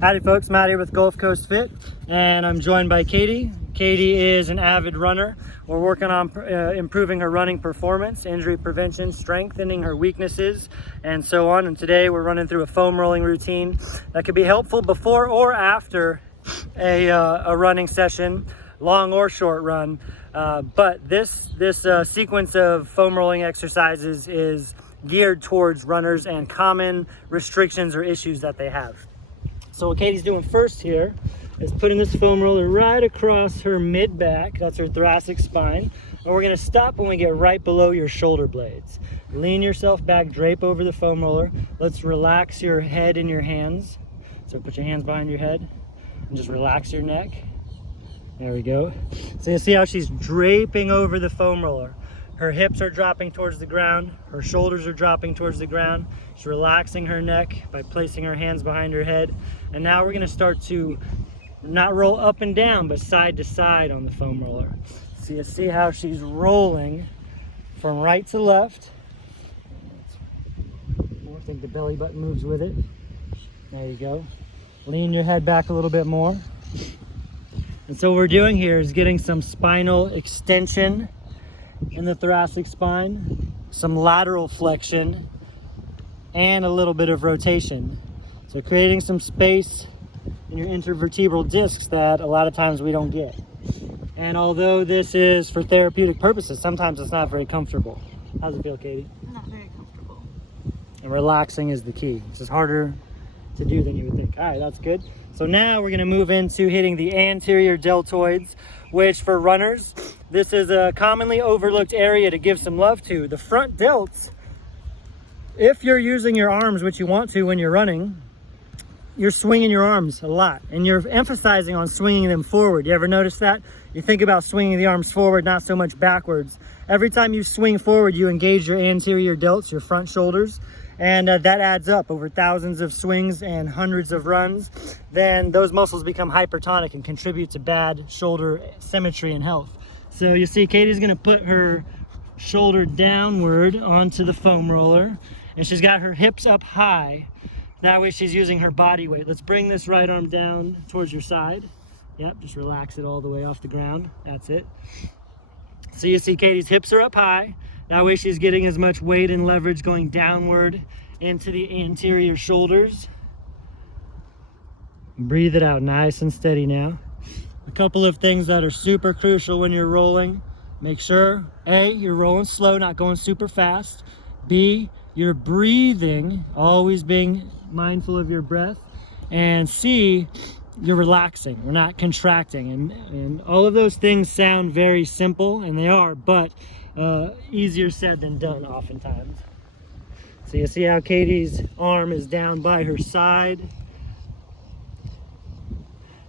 Howdy folks, Matt here with Gulf Coast Fit, and I'm joined by Katie. Katie is an avid runner. We're working on improving her running performance, injury prevention, strengthening her weaknesses, and so on. And today we're running through a foam rolling routine that could be helpful before or after a running session, long or short run. But this sequence of foam rolling exercises is geared towards runners and common restrictions or issues that they have. So what Katie's doing first here is putting this foam roller right across her mid-back, that's her thoracic spine, and we're gonna stop when we get right below your shoulder blades. Lean yourself back, drape over the foam roller. Let's relax your head in your hands. So put your hands behind your head and just relax your neck. There we go. So you see how she's draping over the foam roller. Her hips are dropping towards the ground, her shoulders are dropping towards the ground. She's relaxing her neck by placing her hands behind her head. And now we're gonna start to not roll up and down, but side to side on the foam roller. So you see how she's rolling from right to left. I think the belly button moves with it. There you go. Lean your head back a little bit more. And so what we're doing here is getting some spinal extension in the thoracic spine, some lateral flexion, and a little bit of rotation. So creating some space in your intervertebral discs that a lot of times we don't get. And although this is for therapeutic purposes, sometimes it's not very comfortable. How's it feel, Katie? Not very comfortable. And relaxing is the key. This is harder to do than you would think. All right, that's good. So now we're gonna move into hitting the anterior deltoids, which for runners, this is a commonly overlooked area to give some love to. The front delts, if you're using your arms, which you want to when you're running, you're swinging your arms a lot and you're emphasizing on swinging them forward. You ever notice that? You think about swinging the arms forward, not so much backwards. Every time you swing forward, you engage your anterior delts, your front shoulders, and that adds up over thousands of swings and hundreds of runs. Then those muscles become hypertonic and contribute to bad shoulder symmetry and health. So you see Katie's gonna put her shoulder downward onto the foam roller, and she's got her hips up high. That way she's using her body weight. Let's bring this right arm down towards your side. Yep, just relax it all the way off the ground. That's it. So you see Katie's hips are up high. That way she's getting as much weight and leverage going downward into the anterior shoulders. Breathe it out nice and steady now. A couple of things that are super crucial when you're rolling. Make sure, A, you're rolling slow, not going super fast. B, you're breathing, always being mindful of your breath. And C, you're relaxing, we're not contracting. And all of those things sound very simple, and they are, but easier said than done oftentimes. So you see how Katie's arm is down by her side.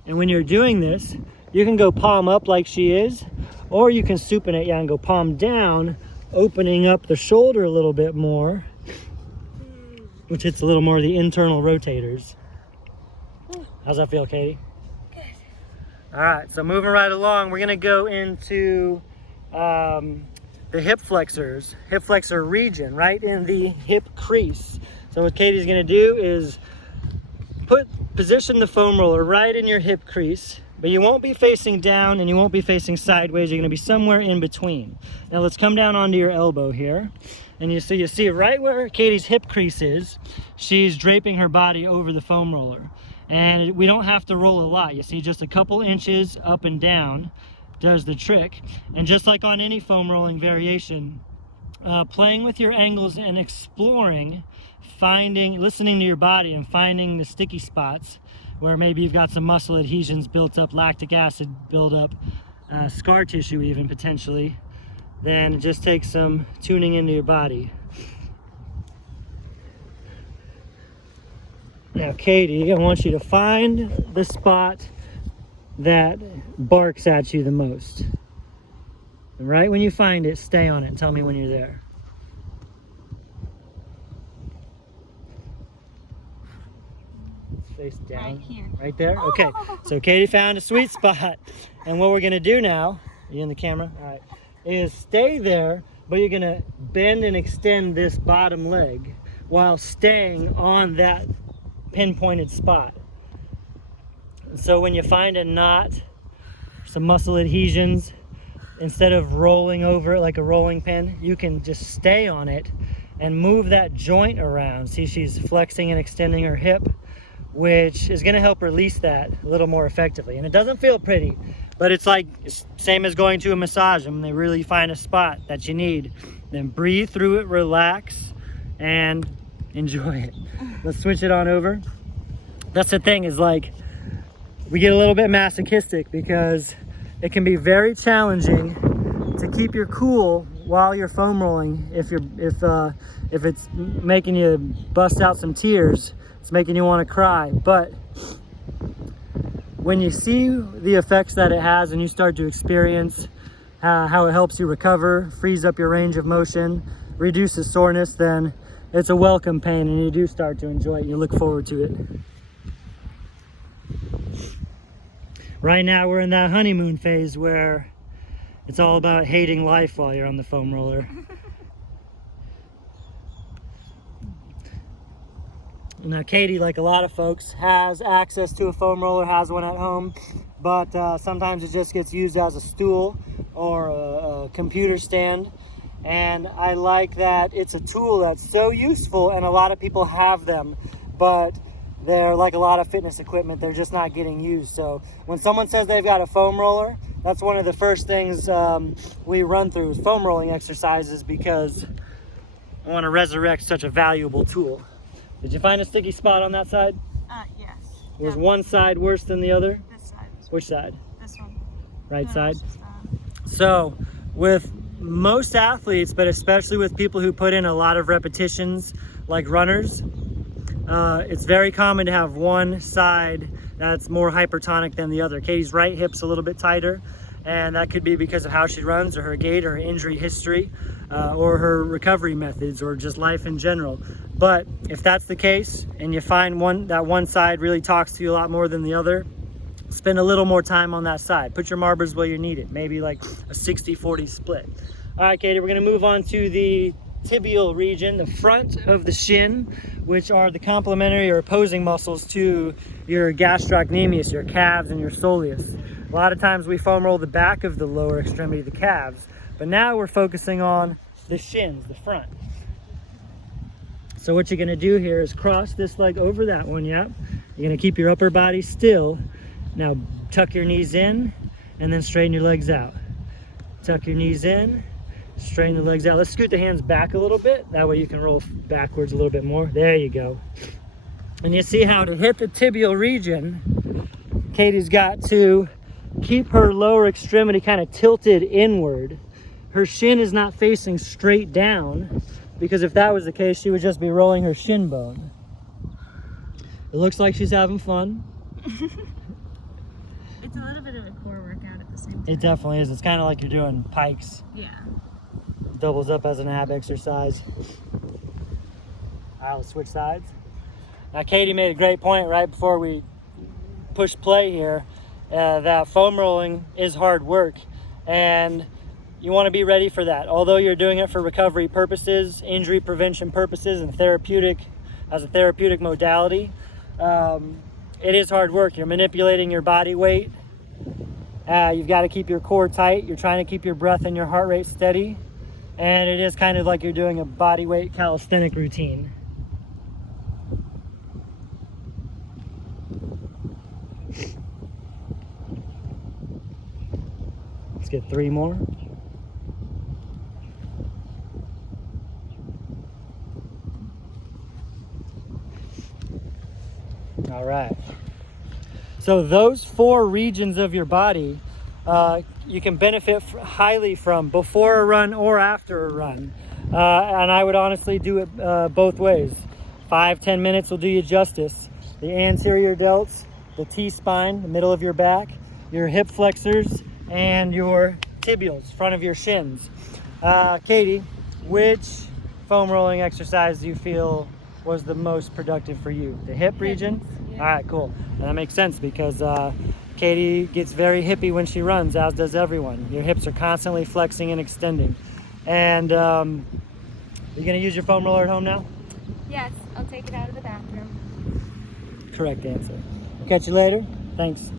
And when you're doing this, you can go palm up like she is, or you can supinate and go palm down, opening up the shoulder a little bit more, which hits a little more of the internal rotators. How's that feel, Katie? Good. All right, so moving right along, we're gonna go into the hip flexor region, right in the hip crease. So what Katie's gonna do is position the foam roller right in your hip crease, but you won't be facing down and you won't be facing sideways. You're gonna be somewhere in between. Now let's come down onto your elbow here. And you see right where Katie's hip crease is, she's draping her body over the foam roller. And we don't have to roll a lot. You see, just a couple inches up and down does the trick. And just like on any foam rolling variation, playing with your angles and exploring, listening to your body and finding the sticky spots where maybe you've got some muscle adhesions built up, lactic acid buildup, scar tissue even potentially, then it just takes some tuning into your body. Now Katie, I want you to find the spot that barks at you the most. And right when you find it, stay on it and tell me when you're there. Face down. Right here. Right there? Okay. So Katie found a sweet spot. And what we're gonna do now, are you in the camera? All right. Is stay there, but you're gonna bend and extend this bottom leg while staying on that pinpointed spot. So when you find a knot, some muscle adhesions, instead of rolling over it like a rolling pin, you can just stay on it and move that joint around. See, she's flexing and extending her hip, which is going to help release that a little more effectively. And it doesn't feel pretty, but it's like same as going to a massage. When they really find a spot that you need, then breathe through it, relax, and enjoy it. Let's switch it on over. That's the thing, is like we get a little bit masochistic because it can be very challenging to keep your cool while you're foam rolling. If it's making you bust out some tears, it's making you want to cry. But when you see the effects that it has and you start to experience how it helps you recover, frees up your range of motion, reduces soreness, then it's a welcome pain and you do start to enjoy it. You look forward to it. Right now we're in that honeymoon phase where it's all about hating life while you're on the foam roller. Now Katie, like a lot of folks, has access to a foam roller, has one at home, but sometimes it just gets used as a stool or a computer stand. And I like that it's a tool that's so useful, and a lot of people have them, but they're like a lot of fitness equipment, they're just not getting used. So when someone says they've got a foam roller, that's one of the first things we run through is foam rolling exercises, because I want to resurrect such a valuable tool. Did you find a sticky spot on that side? Yes. Was one side worse than the other? This side. Which side? This one. Right No, side? it's just that. So with most athletes, but especially with people who put in a lot of repetitions, like runners, it's very common to have one side that's more hypertonic than the other. Katie's right hip's a little bit tighter, and that could be because of how she runs, or her gait, or her injury history, or her recovery methods, or just life in general. But if that's the case, and you find that one side really talks to you a lot more than the other, spend a little more time on that side. Put your marbles where you need it, maybe like a 60-40 split. All right, Katie, we're gonna move on to the tibial region, the front of the shin, which are the complementary or opposing muscles to your gastrocnemius, your calves, and your soleus. A lot of times we foam roll the back of the lower extremity, the calves, but now we're focusing on the shins, the front. So what you're gonna do here is cross this leg over that one, yep. You're gonna keep your upper body still. Now tuck your knees in and then straighten your legs out. Tuck your knees in, straighten the legs out. Let's scoot the hands back a little bit. That way you can roll backwards a little bit more. There you go. And you see how to hit the tibial region, Katie's got to keep her lower extremity kind of tilted inward. Her shin is not facing straight down, because if that was the case, she would just be rolling her shin bone. It looks like she's having fun. It's a little bit of a core workout at the same time. It definitely is. It's kind of like you're doing pikes. Yeah. Doubles up as an ab exercise. I'll switch sides. Now Katie made a great point right before we push play here, that foam rolling is hard work, and you want to be ready for that. Although you're doing it for recovery purposes, injury prevention purposes, and as a therapeutic modality, it is hard work. You're manipulating your body weight. You've got to keep your core tight. You're trying to keep your breath and your heart rate steady. And it is kind of like you're doing a body weight calisthenic routine. Let's get 3 more. All right. So those 4 regions of your body, you can benefit highly from before a run or after a run. And I would honestly do it both ways. 5-10 minutes will do you justice. The anterior delts, the T-spine, the middle of your back, your hip flexors, and your tibials, front of your shins. Katie, which foam rolling exercise do you feel was the most productive for you? The hip region? Yeah. All right, cool. And that makes sense because Katie gets very hippy when she runs, as does everyone. Your hips are constantly flexing and extending. And you're gonna use your foam roller at home now? Yes, I'll take it out of the bathroom. Correct answer. Catch you later. Thanks.